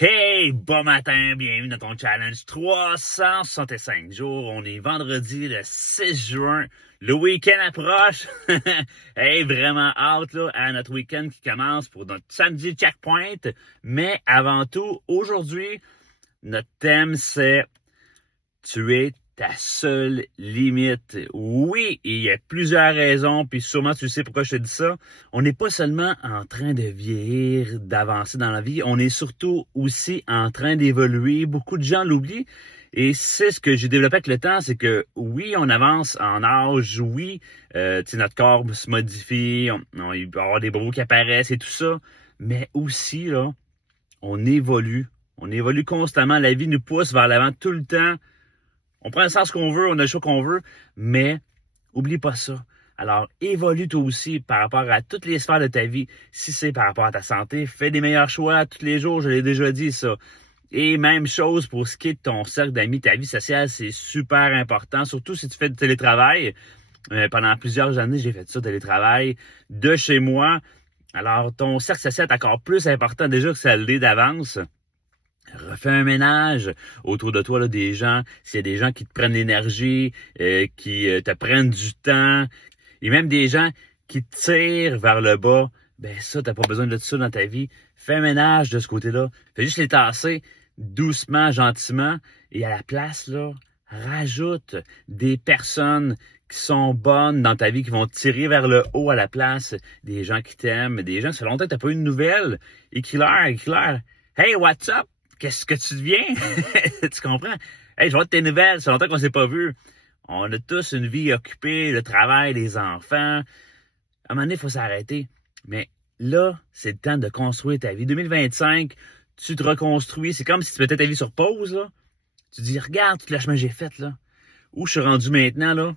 Hey, bon matin, bienvenue dans ton challenge 365 jours. On est vendredi le 6 juin. Le week-end approche. Hey, vraiment hâte là, à notre week-end qui commence pour notre samedi checkpoint. Mais avant tout, aujourd'hui, notre thème c'est tu es ta seule limite. Oui, il y a plusieurs raisons, puis sûrement tu sais pourquoi je te dis ça. On n'est pas seulement en train de vieillir, d'avancer dans la vie, on est surtout aussi en train d'évoluer. Beaucoup de gens l'oublient. Et c'est ce que j'ai développé avec le temps, c'est que oui, on avance en âge, oui, notre corps se modifie, il peut y avoir des bobos qui apparaissent et tout ça, mais aussi, là, on évolue. On évolue constamment. La vie nous pousse vers l'avant tout le temps. On prend le sens qu'on veut, on a le choix qu'on veut, mais oublie pas ça. Alors, évolue toi aussi par rapport à toutes les sphères de ta vie. Si c'est par rapport à ta santé, fais des meilleurs choix tous les jours, je l'ai déjà dit ça. Et même chose pour ce qui est de ton cercle d'amis, ta vie sociale, c'est super important, surtout si tu fais du télétravail. Pendant plusieurs années, j'ai fait ça, télétravail, de chez moi. Alors, ton cercle social est encore plus important déjà que ça l'est d'avance. Refais un ménage autour de toi, là, des gens, s'il y a des gens qui te prennent l'énergie, qui te prennent du temps, et même des gens qui te tirent vers le bas, ben ça, t'as pas besoin de ça dans ta vie. Fais un ménage de ce côté-là. Fais juste les tasser doucement, gentiment, et à la place, là, rajoute des personnes qui sont bonnes dans ta vie, qui vont te tirer vers le haut à la place, des gens qui t'aiment, des gens, ça fait longtemps que t'as pas eu de nouvelles. Écris-leur. Hey, what's up? Qu'est-ce que tu deviens? Tu comprends? Hey, je vois de tes nouvelles, ça fait longtemps qu'on s'est pas vu. On a tous une vie occupée, le travail, les enfants. À un moment donné, il faut s'arrêter. Mais là, c'est le temps de construire ta vie. 2025, tu te reconstruis. C'est comme si tu mettais ta vie sur pause, là. Tu dis, regarde tout le chemin que j'ai fait, là. Où je suis rendu maintenant, là.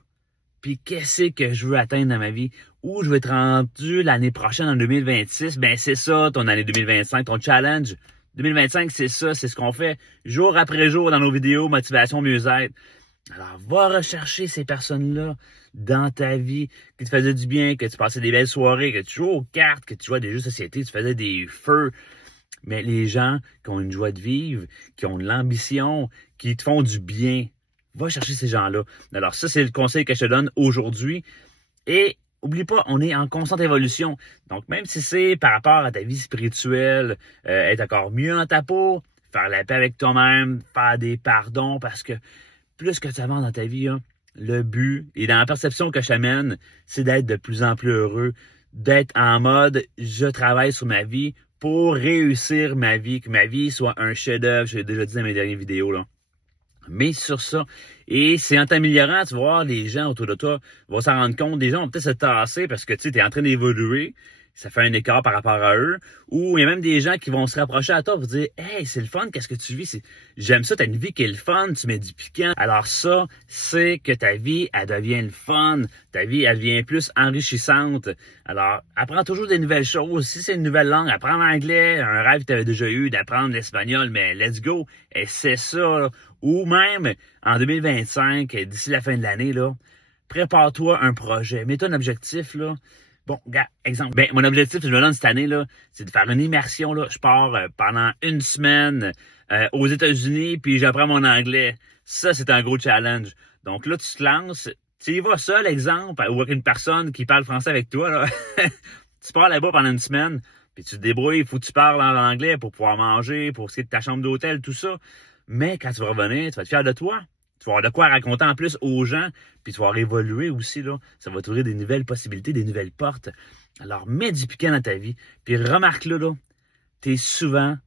Puis qu'est-ce que je veux atteindre dans ma vie? Où je vais être rendu l'année prochaine, en 2026? Ben, c'est ça, ton année 2025, ton challenge. 2025, c'est ça, c'est ce qu'on fait jour après jour dans nos vidéos Motivation Mieux-être. Alors, va rechercher ces personnes-là dans ta vie qui te faisaient du bien, que tu passais des belles soirées, que tu jouais aux cartes, que tu jouais à des jeux de société, tu faisais des feux. Mais les gens qui ont une joie de vivre, qui ont de l'ambition, qui te font du bien, va chercher ces gens-là. Alors ça, c'est le conseil que je te donne aujourd'hui. Et oublie pas, on est en constante évolution. Donc, même si c'est par rapport à ta vie spirituelle, être encore mieux dans ta peau, faire la paix avec toi-même, faire des pardons, parce que plus que tu avances dans ta vie, hein, le but, et dans la perception que je t'amène, c'est d'être de plus en plus heureux, d'être en mode « je travaille sur ma vie pour réussir ma vie, que ma vie soit un chef-d'œuvre », je l'ai déjà dit dans mes dernières vidéos, là. Mais sur ça, et c'est en t'améliorant, tu vas voir, les gens autour de toi vont s'en rendre compte, des gens vont peut-être se tasser parce que tu sais, t'es en train d'évoluer, ça fait un écart par rapport à eux, ou il y a même des gens qui vont se rapprocher à toi pour dire « Hey, c'est le fun, qu'est-ce que tu vis? J'aime ça, t'as une vie qui est le fun, tu mets du piquant. » Alors ça, c'est que ta vie, elle devient le fun, ta vie, elle devient plus enrichissante. Alors, apprends toujours des nouvelles choses. Si c'est une nouvelle langue, apprends l'anglais, un rêve que tu avais déjà eu d'apprendre l'espagnol, mais let's go, et c'est ça, là. Ou même, en 2025, d'ici la fin de l'année, là, prépare-toi un projet, mets-toi un objectif, là. Bon, gars, exemple. Ben, mon objectif que je me donne cette année, là, c'est de faire une immersion, là. Je pars pendant une semaine aux États-Unis, puis j'apprends mon anglais. Ça, c'est un gros challenge. Donc là, tu te lances, tu y vas seul, exemple, ou avec une personne qui parle français avec toi, là. Tu pars là-bas pendant une semaine, puis tu te débrouilles, il faut que tu parles en anglais pour pouvoir manger, pour ce qui est de ta chambre d'hôtel, tout ça. Mais quand tu vas revenir, tu vas être fier de toi. Tu vas avoir de quoi raconter en plus aux gens, puis tu vas évoluer aussi, là. Ça va t'ouvrir des nouvelles possibilités, des nouvelles portes. Alors, mets du piquant dans ta vie, puis remarque-le, là, t'es souvent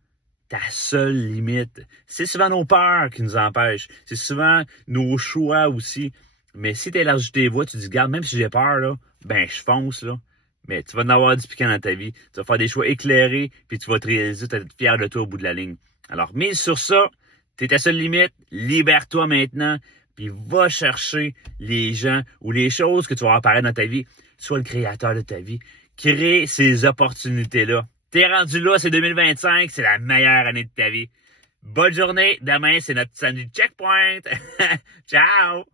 ta seule limite. C'est souvent nos peurs qui nous empêchent. C'est souvent nos choix aussi. Mais si tu élargis tes voies, tu dis, regarde, même si j'ai peur, là, ben, je fonce, là. Mais tu vas en avoir du piquant dans ta vie. Tu vas faire des choix éclairés, puis tu vas te réaliser, tu vas être fier de toi au bout de la ligne. Alors, mise sur ça. T'es ta seule limite, libère-toi maintenant, puis va chercher les gens ou les choses que tu vas voir apparaître dans ta vie. Sois le créateur de ta vie. Crée ces opportunités-là. T'es rendu là, c'est 2025, c'est la meilleure année de ta vie. Bonne journée, demain c'est notre samedi checkpoint. Ciao!